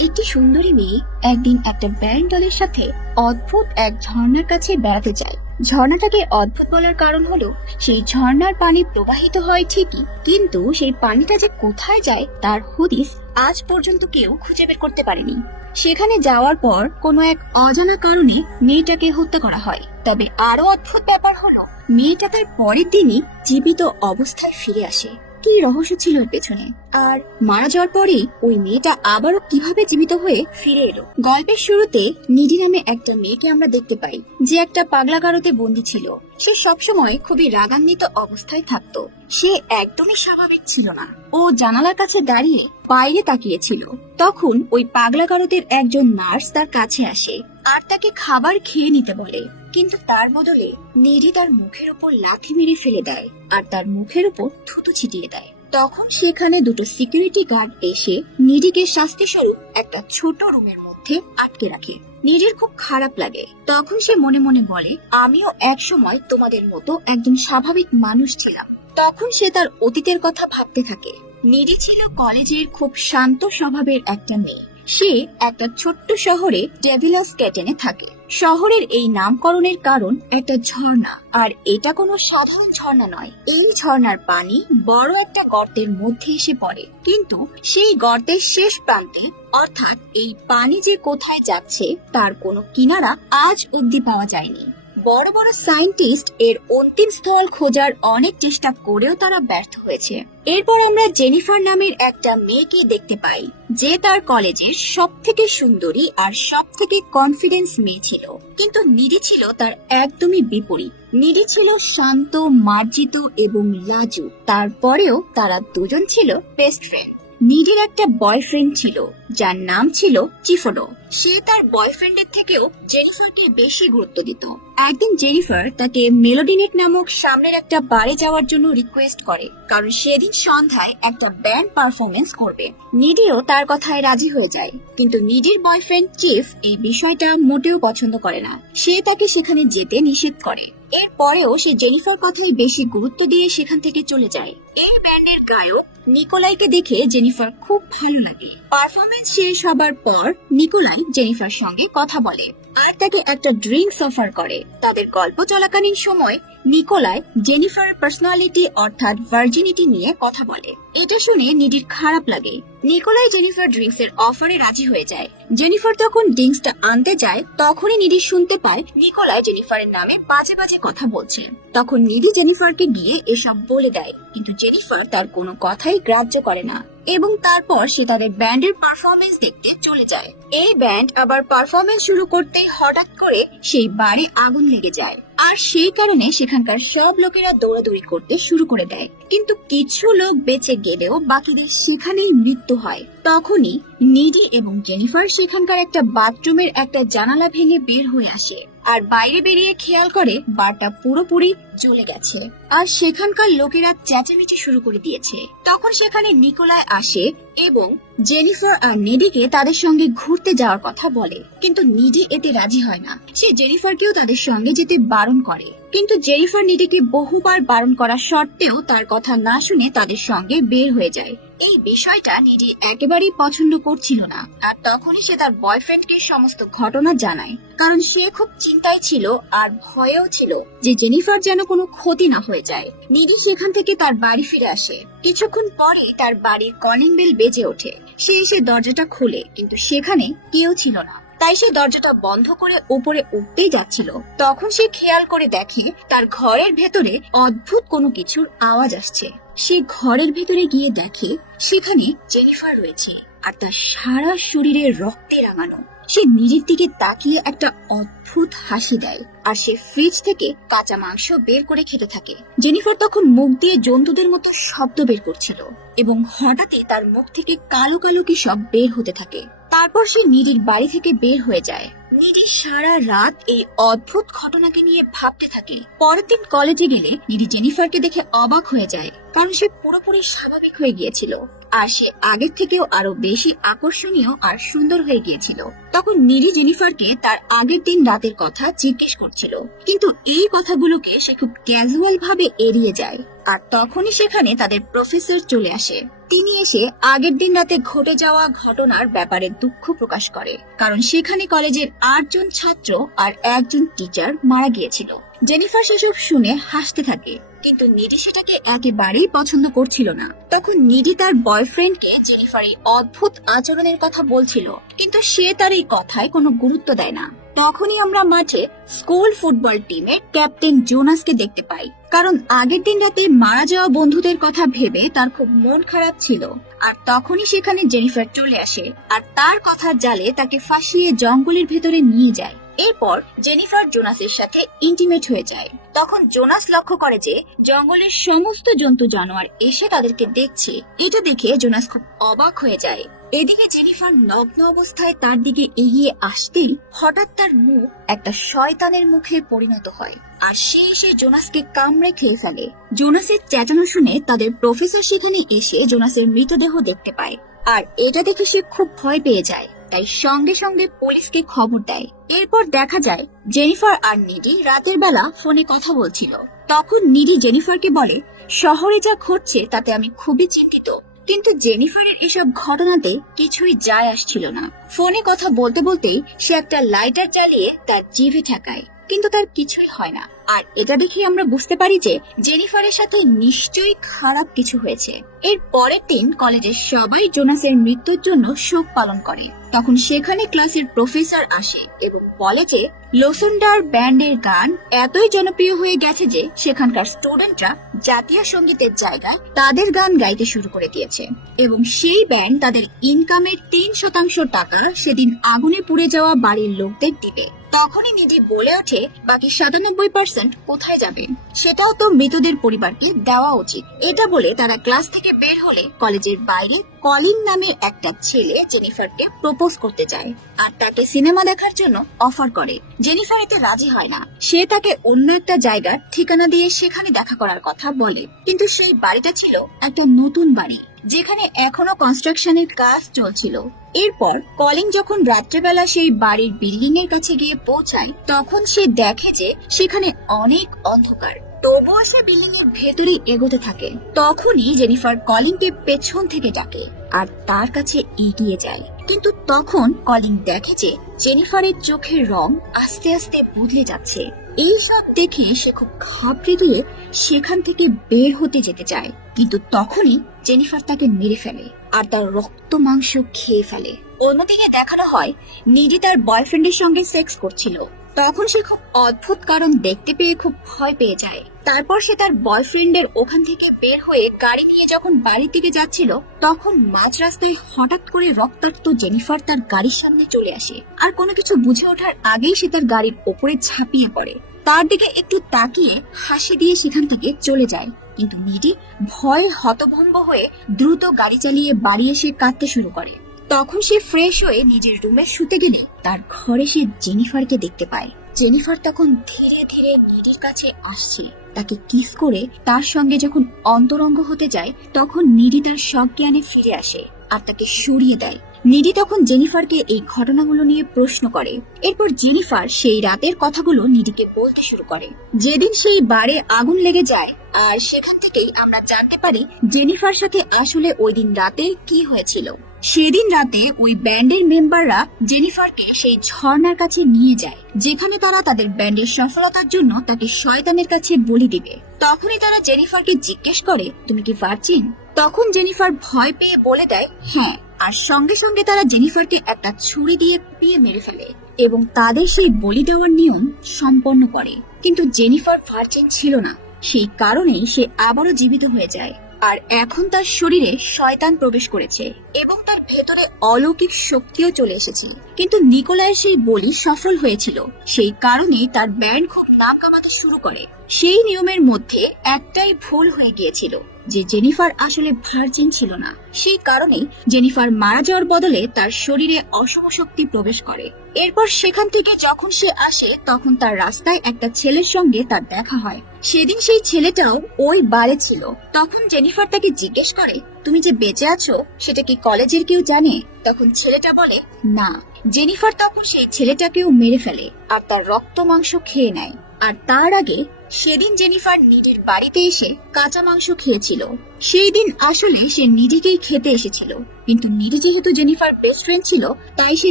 একটি সুন্দরী মেয়ে একদিন একটা ব্যান্ড দলের সাথে অদ্ভুত এক ঝর্ণার কাছে বেড়াতে যায়। ঝর্ণাটাকে অদ্ভুত বলার কারণ হলো, সেই ঝর্ণার পানি প্রবাহিত হয় ঠিকই, কিন্তু সেই পানিটা যে কোথায় যায় তার হদিস আজ পর্যন্ত কেউ খুঁজে বের করতে পারেনি। সেখানে যাওয়ার পর কোনো এক অজানা কারণে মেয়েটাকে হত্যা করা হয়। তবে আরও অদ্ভুত ব্যাপার হলো, মেয়েটা তার পরের দিনই জীবিত অবস্থায় ফিরে আসে। কি রহস্য ছিল এর পেছনে? আর মারা যাওয়ার পরেই ওই মেয়েটা আবারও কীভাবে জীবিত হয়ে ফিরে এলো? গল্পের শুরুতে নিধি নামে একটা মেয়েকে আমরা দেখতে পাই, যে একটা পাগলাগারোতে বন্দী ছিল। সে সবসময় খুবই রাগান্বিত অবস্থায় থাকতো। সে একদমই স্বাভাবিক ছিল না। ও জানালার কাছে দাঁড়িয়ে বাইরে তাকিয়েছিল। তখন ওই পাগলাগারদের একজন নার্স তার কাছে আসে আর তাকে খাবার খেয়ে নিতে বলে। কিন্তু তার বদলে নিধি তার মুখের উপর লাথি মেরে ফেলে দেয় আর তার মুখের উপর থুতু ছিটিয়ে দেয়। তখন সেখানে দুটো সিকিউরিটি গার্ড এসে নিধিকে শাস্তি স্বরূপ একটা ছোট রুমের মধ্যে আটকে রাখে। নিধির খুব খারাপ লাগে। তখন সে মনে মনে বলে, আমিও এক সময় তোমাদের মতো একজন স্বাভাবিক মানুষ ছিলাম। তখন সে তার অতীতের কথা ভাবতে থাকে। নিডি ছিল কলেজের খুব শান্ত স্বভাবের একটা মেয়ে। সে একটা ছোট্ট শহরে ডেভিলাস ক্যাটেনে থাকে। শহরের এই নামকরণের কারণ একটা ঝর্ণা, আর এটা কোনো সাধারণ ঝর্ণা নয়। এই ঝর্ণার পানি বড় একটা গর্তের মধ্যে এসে পড়ে। কিন্তু সেই গর্তের শেষ প্রান্তে, অর্থাৎ এই পানি যে কোথায় যাচ্ছে, তার কোনো কিনারা আজ অব্দি পাওয়া যায়নি। বড় বড় সায়েন্টিস্ট এর অন্তিম স্থল খোঁজার অনেক চেষ্টা করেও তারা ব্যর্থ হয়েছে। এরপর আমরা জেনিফার নামের একটা মেয়েকে দেখতে পাই, যে তার কলেজের সব থেকে সুন্দরী আর সব থেকে কনফিডেন্স মেয়ে ছিল। কিন্তু নিডি ছিল তার একদমই বিপরীত। নিডি ছিল শান্ত, মার্জিত এবং লাজু। তারপরেও তারা দুজন ছিল বেস্ট ফ্রেন্ড নিডির একটা বয়ফ্রেন্ড ছিল, যার নাম ছিল চিফোডো সে তার বয়ফ্রেন্ডের থেকেও জেনিফারকে বেশি গুরুত্ব দিত। একদিন জেনিফার তাকে মেলোডিনেট নামক সামনের একটা বারে যাওয়ার জন্য রিকোয়েস্ট করে, কারণ সেদিন সন্ধ্যায় একটা ব্যান্ড পারফরমেন্স করবে। নিডিও তার কথায় রাজি হয়ে যায়, কিন্তু নিডির বয়ফ্রেন্ড চিফ এই বিষয়টা মোটেও পছন্দ করে না। সে তাকে সেখানে যেতে নিষেধ করে। এরপরেও সে জেনিফার কথাই বেশি গুরুত্ব দিয়ে সেখান থেকে চলে যায়। এই ব্যান্ডের গায়ক নিকোলাইকে দেখে জেনিফার খুব ভালো লাগে। পারফরমেন্স শেষ হবার পর নিকোলাই জেনিফার সঙ্গে কথা বলে আর তাকে একটা ড্রিঙ্ক অফার করে। তাদের গল্প চলাকালীন সময় নিকোলাই জেনিফার পার্সোনালিটি অর্থাৎ ভার্জিনিটি নিয়ে কথা বলে। এটা শুনে নিডির খারাপ লাগে। নিকোলাই জেনিফার ড্রিঙ্কস এর অফারে রাজি হয়ে যায়। জেনিফার যখন ড্রিঙ্কসটা আনতে যায়, তখনই নিডি শুনতে পায় নিকোলাই জেনিফারের নামে বাজে বাজে কথা বলছে। তখন নিডি জেনিফারকে গিয়ে এসব বলে দেয়, কিন্তু জেনিফার তার কোনো কথাই গ্রাহ্য করে না এবং তারপর সে তাদের ব্যান্ডের পারফরমেন্স দেখতে চলে যায়। এই ব্যান্ড আবার পারফরমেন্স শুরু করতে হঠাৎ করে সেই বাড়ি আগুন লেগে যায়। আর সেই কারণে সেখানকার সব লোকেরা দৌড়াদৌড়ি করতে শুরু করে দেয়। কিন্তু কিছু লোক বেঁচে গেলেও বাকিদের সেখানেই মৃত্যু হয়। তখনই নিডি এবং জেনিফার সেখানকার একটা বাথরুমের একটা জানালা ভেঙে বের হয়ে আসে। আর বাইরে বেরিয়ে খেয়াল করে বারটা পুরোপুরি জ্বলে গেছে। আর সেখানকার লোকেরা চেঁচামেচি শুরু করে দিয়েছে। তখন সেখানে নিকোলায় আসে এবং জেনিফার আর নিডিকে তাদের সঙ্গে ঘুরতে যাওয়ার কথা বলে। কিন্তু নিডি এতে রাজি হয় না। সে জেনিফারকেও তাদের সঙ্গে যেতে বারণ করে। কিন্তু জেনিফার নিডিকে বহুবার বারণ করা সত্ত্বেও তার কথা না শুনে তাদের সঙ্গে বের হয়ে যায়। এই বিষয়টা নিডি একেবারেই পছন্দ করছিল না। আর তখনই সে তার বয়ফ্রেন্ডকে সমস্ত ঘটনা জানায়। কারণ সে খুব চিন্তায় ছিল আর ভয়েও ছিল যে জেনিফার যেন কোনো ক্ষতি না হয়ে যায়। নিডি সেখান থেকে তার বাড়ি ফিরে আসে। কিছুক্ষণ পরে তার বাড়ির কলিং বেল বেজে ওঠে। সে এসে দরজাটা খুলে, কিন্তু সেখানে কেউ ছিল না। তাই সে দরজাটা বন্ধ করে উপরে উঠতেই যাচ্ছিল। তখন সে খেয়াল করে দেখে তার ঘরের ভেতরে অদ্ভুত কোনো কিছুর আওয়াজ আসছে। সে ঘরের ভেতরে গিয়ে দেখে সেখানে জেনিফার রয়েছে আর তার সারা শরীরে রক্তে রাঙানো। সে নিজের দিকে তাকিয়ে একটা অদ্ভুত হাসি দেয় আর সে ফ্রিজ থেকে কাঁচা মাংস বের করে খেতে থাকে। জেনিফার তখন মুখ দিয়ে জন্তুদের মতো শব্দ বের করছিল এবং হঠাৎই তার মুখ থেকে কালো কালো কি সব বের হতে থাকে। তারপর সে নিডির বাড়ি থেকে বের হয়ে যায়। নিডি সারা রাত এই অদ্ভুত ঘটনাকে নিয়ে ভাবতে থাকে। পরের দিন কলেজে গেলে নিডি জেনিফারকে দেখে অবাক হয়ে যায়, কারণ সে পুরোপুরি স্বাভাবিক হয়ে গিয়েছিল। আর সে আগের থেকেও আরও বেশি আকর্ষণীয় আর সুন্দর হয়ে গিয়েছিল। তখন নিরি জেনিফারকে তার আগের দিন রাতের কথা জিজ্ঞেস করছিল। কিন্তু এই কথাগুলোকে সে খুব ক্যাজুয়াল ভাবে এড়িয়ে যায়। আর তখনই সেখানে তাদের প্রফেসর চলে আসে। তিনি এসে আগের দিন রাতে ঘটে যাওয়া ঘটনার ব্যাপারে দুঃখ প্রকাশ করে, কারণ সেখানে কলেজের আটজন ছাত্র আর একজন টিচার মারা গিয়েছিল। জেনিফার সেসব শুনে হাসতে থাকে, কিন্তু নিডি সেটাকে একেবারেই পছন্দ করছিল না। তখন নিডি তার বয়ফ্রেন্ডকে জেনিফার এই অদ্ভুত আচরণের কথা বলছিল, কিন্তু সে তার এই কথায় কোনো গুরুত্ব দেয় না। তখনই আমরা মাঠে স্কুল ফুটবল টিমের ক্যাপ্টেন জোনাসকে দেখতে পাই। কারণ আগের দিন রাতে মারা যাওয়া বন্ধুদের কথা ভেবে তার খুব মন খারাপ ছিল। আর তখনই সেখানে জেনিফার চলে আসে আর তার কথা জালে তাকে ফাঁসিয়ে জঙ্গলের ভেতরে নিয়ে যায়। এরপর জেনিফার জোনাসের সাথে ইন্টিমেট হয়ে যায়। তখন জোনাস লক্ষ্য করে যে জঙ্গলের সমস্ত জন্তু জানোয়ার এসে তাদেরকে দেখছে। এটা দেখে জোনাস খুব অবাক হয়ে যায়। এদিকে জেনিফার নগ্ন অবস্থায় তার দিকে এগিয়ে আসতেই হঠাৎ তার মুখ একটা শয়তানের মুখে পরিণত হয়। আর সে এসে জোনাসকে কামড়ে খেয়ে ফেলে। জোনাসের চেঁচানো শুনে তাদের প্রফেসর সেখানে এসে জোনাসের মৃতদেহ দেখতে পায়। আর এটা দেখে সে খুব ভয় পেয়ে যায়। তাই সঙ্গে সঙ্গে পুলিশকে খবর দেয়। এরপর দেখা যায়, জেনিফার আর নিডি রাতের বেলা ফোনে কথা বলছিল। তখন নিডি জেনিফারকে বলে, শহরে যা ঘটছে তাতে আমি খুবই চিন্তিত। কিন্তু জেনিফারের এসব ঘটনাতে কিছুই যায় আসছিল না। ফোনে কথা বলতে বলতেই সে একটা লাইটার জ্বালিয়ে তার জিভে ঠেকায়, কিন্তু তার কিছুই হয় না। আর এটা দেখে আমরা বুঝতে পারি যে জেনিফারের সাথে নিশ্চয়ই খারাপ কিছু হয়েছে। এর পরের দিন কলেজের সবাই জোনাসের মৃত্যুর জন্য শোক পালন করে। তখন সেখানে ক্লাসের প্রফেসর আসে এবং বলে যে, লোসন্ডার ব্যান্ডের গান এতই জনপ্রিয় হয়ে গেছে যে সেখানকার স্টুডেন্টরা জাতীয় সঙ্গীতের জায়গায় তাদের গান গাইতে শুরু করে দিয়েছে। এবং সেই ব্যান্ড তাদের ইনকামের তিন শতাংশ টাকা সেদিন আগুনে পুড়ে যাওয়া বাড়ির লোকদের দিবে। তখনই নিজে বলে ওঠে, বাকি সাতানব্বই পার্সেন্ট কোথায় যাবে? সেটাও তো মৃতদের পরিবারকে দেওয়া উচিত। এটা বলে তারা ক্লাস থেকে বের হলে কলেজের বাইরে কলিন নামে একটা ছেলে জেনিফারকে প্রপোজ করতে যায় আর তাকে সিনেমা দেখার জন্য অফার করে। জেনিফার এতে রাজি হয় না। সে তাকে অন্য একটা জায়গার ঠিকানা দিয়ে সেখানে দেখা করার কথা বলে। কিন্তু সেই বাড়িটা ছিল একটা নতুন বাড়ি। যেখানে এখনও কনস্ট্রাকশনের কাজ চলছিল। এরপর কলিং যখন রাত্রেবেলা সেই বাড়ির বিল্ডিং এর কাছে গিয়ে পৌঁছায়, তখন সে দেখে যে সেখানে অনেক অন্ধকার। তবুও সে বিল্ডিং এর ভেতরে এগোতে থাকে। তখনই জেনিফার কলিংকে পেছন থেকে ডাকে আর তার কাছে এগিয়ে যায়। কিন্তু তখন কলিং দেখে যে জেনিফারের চোখের রং আস্তে আস্তে বদলে যাচ্ছে। এই সব দেখে সে খুব ঘাবড়ে গিয়ে সেখান থেকে বের হতে যেতে চায়। কিন্তু তখনই জেনিফার তাকে মেরে ফেলে আর তার রক্ত মাংস খেয়ে ফেলে। অন্যদিকে দেখানো হয়, নিডি তার বয়ফ্রেন্ডের সঙ্গে সেক্স করছিল। তখন সে খুব অদ্ভুত কারণ দেখতে পেয়ে খুব ভয় পেয়ে যায়। তারপর সে তার বয়ফ্রেন্ডের ওখান থেকে বের হয়ে গাড়ি নিয়ে যখন বাড়ির দিকে যাচ্ছিল, তখন মাঝ রাস্তায় হঠাৎ করে রক্তাক্ত জেনিফার তার গাড়ির সামনে চলে আসে। আর কোনো কিছু বুঝে ওঠার আগেই সে তার গাড়ির ওপরে ঝাঁপিয়ে পড়ে। তার দিকে একটু তাকিয়ে হাসি দিয়ে সেখান থেকে চলে যায়। কিন্তু নিডি ভয়ে হতভম্ব হয়ে দ্রুত গাড়ি চালিয়ে বাড়ি এসে কাঁদতে শুরু করে। তখন সে ফ্রেশ হয়ে নিজের রুমে শুতে গেলে তার ঘরে সে জেনিফারকে দেখতে পায়। জেনিফার তখন ধীরে ধীরে নিডির কাছে আসছে। তাকে কিস করে তার সঙ্গে যখন অন্তরঙ্গ হতে যায়, তখন নিডি তার সজ্ঞানে ফিরে আসে আর তাকে সরিয়ে দেয়। নিডি তখন জেনিফারকে এই ঘটনাগুলো নিয়ে প্রশ্ন করে। এরপর জেনিফার সেই রাতের কথাগুলো নিডিকে বলতে শুরু করে। যেদিন সেই বারে আগুন লেগে যায়, আর সেখান থেকেই আমরা জানতে পারি জেনিফার সাথে আসলে ওই দিন রাতে কি হয়েছিল। সেদিন রাতে ওই ব্যান্ডের মেম্বাররা জেনিফারকে সেই ঝর্ণার কাছে নিয়ে যায়, যেখানে তারা তাদের ব্যান্ডের সফলতার জন্য তাকে শয়তানের কাছে বলি দিবে। তখনই তারা জেনিফারকে জিজ্ঞেস করে, তুমি কি ভার্জিন তখন জেনিফার ভয় পেয়ে বলে দেয় হ্যাঁ। আর সঙ্গে সঙ্গে তারা জেনিফারকে একটা ছুরি দিয়ে কুপিয়ে মেরে ফেলে এবং তাদের সেই বলি দেওয়ার নিয়ম সম্পন্ন করে। কিন্তু জেনিফার ভার্জিন ছিল না। সেই কারণেই সে আবারও জীবিত হয়ে যায়। আর এখন তার শরীরে শয়তান প্রবেশ করেছে এবং তার ভেতরে অলৌকিক শক্তিও চলে এসেছে। কিন্তু নিকোলায়ের সেই বলি সফল হয়েছিল। সেই কারণে তার ব্যান্ড খুব নাম কামাতে শুরু করে। সেই নিয়মের মধ্যে একটাই ভুল হয়ে গিয়েছিল। যে জেনিফার আসলে ভার্জিন ছিল না। সেই কারণেই জেনিফার মারা যাওয়ার বদলে তার শরীরে অসম শক্তি প্রবেশ করে। এরপর সেখান থেকে যখন সে আসে, তখন তার রাস্তায় একটা ছেলের সঙ্গে তার দেখা হয়। সেদিন সেই ছেলেটাও ওই বারে ছিল। তখন জেনিফার তাকে জিজ্ঞেস করে, তুমি যে বেঁচে আছো, সেটা কি কলেজের কেউ জানে? তখন ছেলেটা বলে, না। জেনিফার তখন সেই ছেলেটাকেও মেরে ফেলে আর তার রক্ত মাংস খেয়ে নেয়। আর তার আগে সেদিন জেনিফার নিডির বাড়িতে এসে কাঁচা মাংস খেয়েছিল। সেই দিন আসলে সে নিডিকেই খেতে এসেছিল। কিন্তু নিডি যেহেতু জেনিফার বেস্ট ফ্রেন্ড ছিল, তাই সে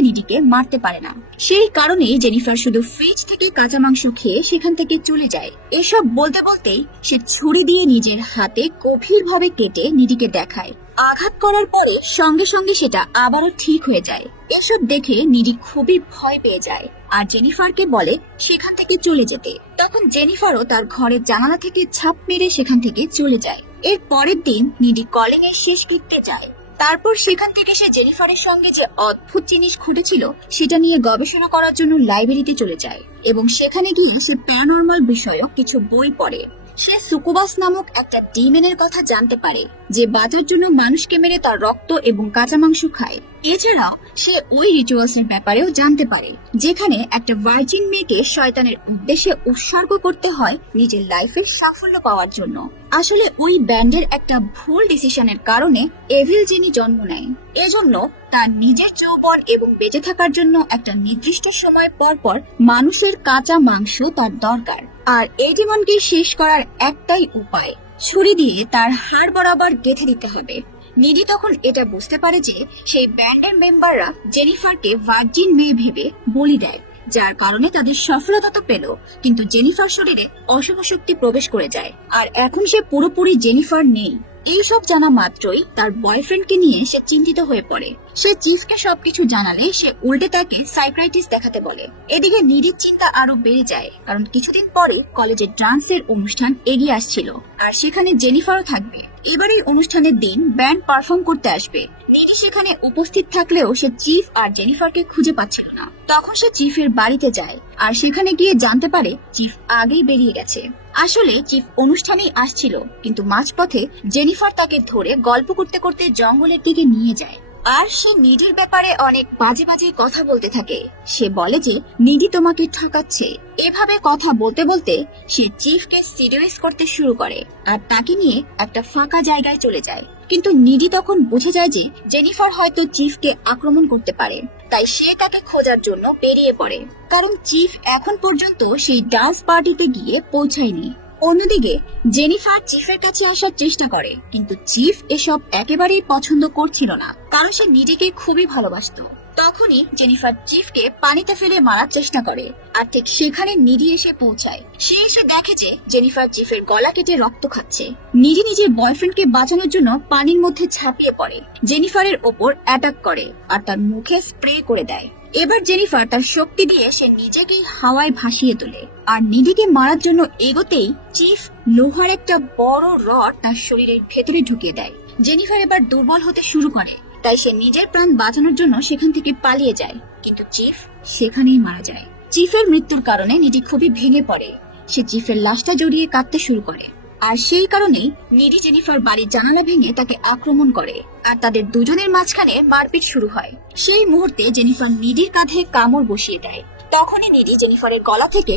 নিডিকে মারতে পারে না। সেই কারণেই জেনিফার শুধু ফ্রিজ থেকে কাঁচা মাংস খেয়ে সেখান থেকে চলে যায়। এসব বলতে বলতেই সে ছুরি দিয়ে নিজের হাতে গভীরভাবে কেটে নিডিকে দেখায়। আঘাত করার পরে সঙ্গে সঙ্গে সেটা আবারও ঠিক হয়ে যায়। এসব দেখে নিডি খুবই ভয় পেয়ে যায় আর জেনিফারকে বলে সেখান থেকে চলে যেতে। তখন জেনিফারও তার ঘরের জানালা থেকে ছাপ মেরে সেখান থেকে চলে যায়। এর পরের দিন নিডি কলিং এর শেষ কৃত্যে যায়। তারপর সেখান থেকে সে জেনিফারের সঙ্গে যে অদ্ভুত জিনিস ঘটেছিল, সেটা নিয়ে গবেষণা করার জন্য লাইব্রেরিতে চলে যায় এবং সেখানে গিয়ে সে প্যারানর্মাল বিষয়ক কিছু বই পড়ে। সে সুকুবাস নামক একটা ডিমেনের কথা জানতে পারে, যে বাজার জন্য মানুষকে মেরে তার রক্ত এবং কাঁচা মাংস খায়। এছাড়া সে ওই রিচুয়ালস এর ব্যাপারেও জানতে পারে, যেখানে একটা ভার্জিন মেয়েকে শয়তানের উদ্দেশ্যে উৎসর্গ করতে হয় নিজের লাইফের সাফল্য পাওয়ার জন্য। আসলে ওই ব্যান্ডের একটা ভুল ডিসিশনের কারণে এভিল জিনি জন্ম নেয়, এজন্য তার নিজের যৌবন এবং বেঁচে থাকার জন্য একটা নির্দিষ্ট সময় পর পর মানুষের কাঁচা মাংস তার দরকার। আর এই জীবনকে শেষ করার একটাই উপায় ছুরি দিয়ে তার হাড় বরাবর গেঁথে দিতে হবে। নিজে তখন এটা বুঝতে পারে যে সেই ব্যান্ডের মেম্বাররা জেনিফারকে ভার্জিন মেয়ে ভেবে বলি দেয়, যার কারণে তাদের সফলতা তো পেল, কিন্তু জেনিফার শরীরে অশুভ শক্তি প্রবেশ করে যায়, আর এখন সে পুরোপুরি জেনিফার নেই। এইসব জানা মাত্রই তার বয়ফ্রেন্ডকে নিয়ে সে চিন্তিত হয়ে পড়ে। সে চিফকে সবকিছু জানালে সে উল্টে তাকে সাইক্রাইটিস্ট দেখাতে বলে। এদিকে নিরির চিন্তা আরও বেড়ে যায়, কারণ কিছুদিন পরে কলেজে ডান্সের অনুষ্ঠান এগিয়ে আসছিল, আর সেখানে জেনিফারও থাকবে। এবার এই অনুষ্ঠানের দিন ব্যান্ড পারফর্ম করতে আসবে। নিরি সেখানে উপস্থিত থাকলেও সে চিফ আর জেনিফারকে খুঁজে পাচ্ছিল না। তখন সে চিফের বাড়িতে যায়, আর সেখানে গিয়ে জানতে পারে চিফ আগেই বেরিয়ে গেছে। আসলে চিফ অনুষ্ঠানেই আসছিল, কিন্তু মাঝপথে জেনিফার তাকে ধরে গল্প করতে করতে জঙ্গলের দিকে নিয়ে যায়। আর সে নিডির ব্যাপারে অনেক বাজে বাজে কথা বলতে থাকে। সে বলে যে নিডি তোমাকে ঠকাচ্ছে। এভাবে কথা বলতে বলতে সে চিফকে সিরিয়াস করতে শুরু করে আর তাকে নিয়ে একটা ফাঁকা জায়গায় চলে যায়। কিন্তু নিডি তখন বুঝে যায় যে, জেনিফার হয়তো চিফকে আক্রমণ করতে পারে। তাই সে তাকে খোঁজার জন্য বেরিয়ে পড়ে। কারণ চিফ এখন পর্যন্ত সেই ডান্স পার্টিতে গিয়ে পৌঁছায়নি। অন্যদিকে, জেনিফার চিফের কাছে আসার চেষ্টা করে, কিন্তু চিফ এসব একেবারেই পছন্দ করছিল না, কারণ সে নিজেকে খুবই ভালোবাসতো। তখনই জেনিফার চিফকে পানিতে ফেলে মারার চেষ্টা করে, আর ঠিক সেখানে নিডি এসে পৌঁছায়। সে এসে দেখে যে জেনিফার চিফের গলা কেটে রক্ত খাচ্ছে। নিডি নিজের বয়ফ্রেন্ডকে বাঁচানোর জন্য পানির মধ্যে ঝাঁপিয়ে পড়ে। জেনিফারের ওপর অ্যাটাক করে, আর তার মুখে স্প্রে করে দেয়। এবার জেনিফার তার শক্তি দিয়ে সে নিজেকেই হাওয়ায় ভাসিয়ে তোলে। আর নিডিকে মারার জন্য এগোতেই চিফ লোহার একটা বড় রড তার শরীরের ভেতরে ঢুকিয়ে দেয়। জেনিফার এবার দুর্বল হতে শুরু করে, তাই সে নিজের প্রাণ বাঁচানোর জন্য সেখান থেকে পালিয়ে যায়, কিন্তু চিফ সেখানেই মারা যায়। চিফের মৃত্যুর কারণে নিডি খুবই ভেঙে পড়ে। সে চিফের লাশটা জড়িয়ে কাঁদতে শুরু করে। আর সেই কারণেই নিডি জেনিফার বাড়ির জানালা ভেঙে তাকে আক্রমণ করে, আর তাদের দুজনের মাঝখানে মারপিট শুরু হয়। সেই মুহূর্তে জেনিফার নিডির কাঁধে কামড় বসিয়ে দেয়। তখনই নিডি জেনিফারের গলা থেকে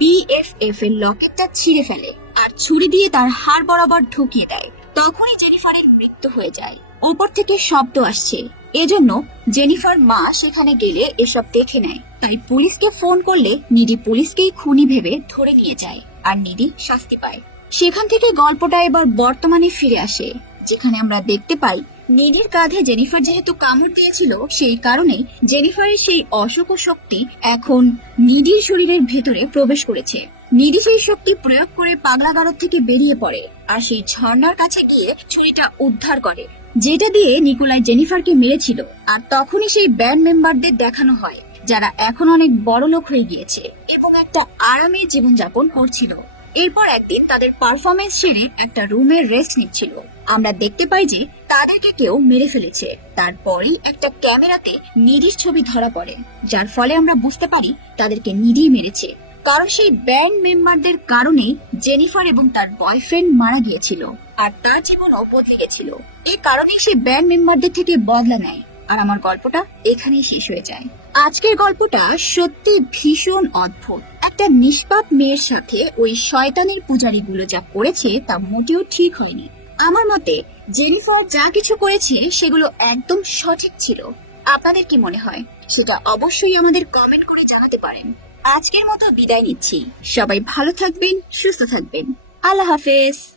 বিএফএফ এর লকেটটা ছিঁড়ে ফেলে আর ছুরি দিয়ে তার হাড় বরাবর ঢুকিয়ে দেয়। তখনই জেনিফারের মৃত্যু হয়ে যায়। ওপর থেকে শব্দ আসছে। এজন্য জেনিফার মা সেখানে গেলে এসব দেখে নেয়। তাই পুলিশকে ফোন করলে নিডি পুলিশকেই খুনি ভেবে ধরে নিয়ে যায়, আর নিডি শাস্তি পায়। সেখান থেকে গল্পটা এবার বর্তমানে ফিরে আসে, যেখানে আমরা দেখতে পাই নিডির কাঁধে জেনিফার যেহেতু কামড় দিয়েছিল, সেই কারণে জেনিফারের সেই অশুভ শক্তি এখন নিডির শরীরের ভেতরে প্রবেশ করেছে। নিডি সেই শক্তি প্রয়োগ করে পাগলাগারদ থেকে বেরিয়ে পড়ে আর সেই ঝর্ণার কাছে গিয়ে ছুরিটা উদ্ধার করে, যেটা দিয়ে নিকোলাই জেনিফারকে মেরেছিল। আর তখনই সেই ব্যান্ড মেম্বারদের দেখানো হয়, যারা এখন অনেক বড় লোক হয়ে গিয়েছে এবং একটা আরামে জীবনযাপন করছিল। এরপর একদিন তাদের পারফরমেন্স সেরে একটা রুমে রেস্ট নিচ্ছিল। আমরা দেখতে পাই যে তাদেরকে কেউ মেরে ফেলেছে। তারপরেই একটা ক্যামেরাতে নিডির ছবি ধরা পড়ে, যার ফলে আমরা বুঝতে পারি তাদেরকে নিডি মেরেছে। কারণ সেই ব্যান্ড মেম্বারদের কারণে জেনিফার এবং তার বয়ফ্রেন্ড মারা গিয়েছিল, আর তার জীবনও বদলে গেছিল। এই কারণে সে ব্যান্ড মেম্বারদের থেকে বদলা নেয়। আর আমার গল্পটা এখানেই শেষ হয়ে যায়। আজকের গল্পটা সত্যি ভীষণ অদ্ভুত। একটা নিষ্পাপ মেয়ের সাথে ওই শয়তানের পূজারীগুলো যা করেছে তা মোটেও ঠিক হয়নি। আমার মতে, জেনিফার যা কিছু করেছে সেগুলো একদম সঠিক ছিল। আপনাদের কি মনে হয়? সেটা অবশ্যই আমাদের কমেন্ট করে জানাতে পারেন। আজকের মতো বিদায় নিচ্ছি। সবাই ভালো থাকবেন, সুস্থ থাকবেন। আল্লাহ হাফেজ।